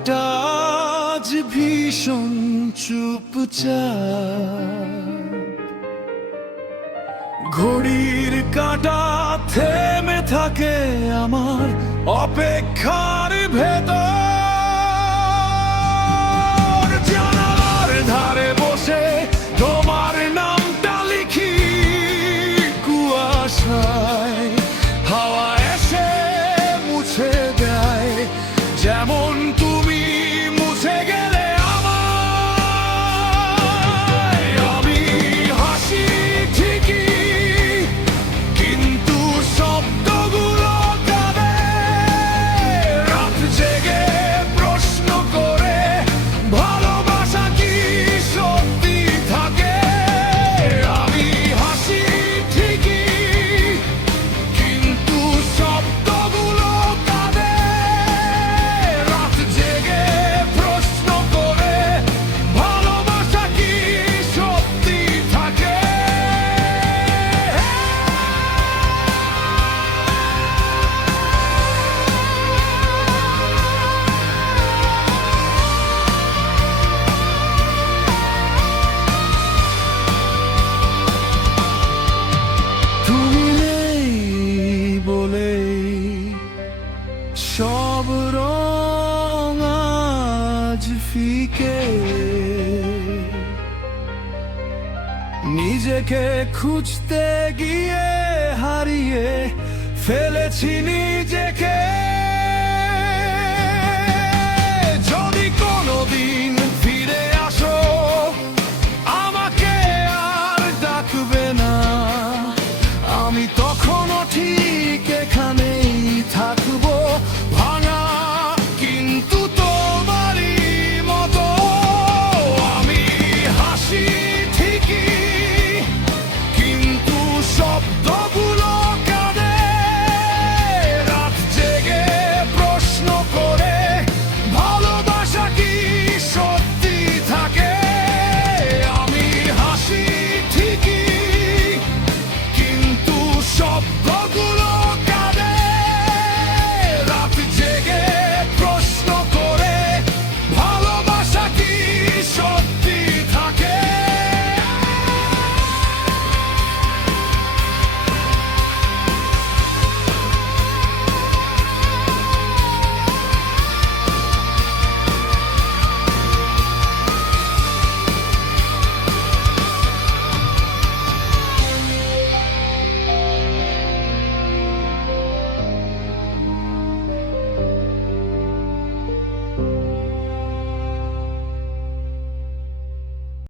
হৃদয়টা আজ ভীষণ চুপচাপ, ঘড়ির কাঁটা থেমে থাকে আমার অপেক্ষার ভেতর। জানালার ধারে বসে তোমার নামটা লিখি কুয়াশায়, হাওয়া এসে মুছে দেয় যেমন তুমি মুছে গেলে আমায়। আমি হাসি ঠিকই, কিন্তু শব্দগুলো কাঁদে, রাত জেগে প্রশ্ন করে ভালোবাসা কি সত্যি থাকে। আমি হাসি ঠিকই, কিন্তু শব্দগুলো কাঁদে, রাত জেগে প্রশ্ন করে ভালোবাসা কি সত্যি থাকে। তুমি নেই বলেই সব রং আজ ফিকে, নিজেকে খুঁজতে গিয়ে হারিয়ে ফেলেছি নিজেকে। যদি কোনোদিন ফিরে আসো আমাকে আর ডাকবে না, আমি তো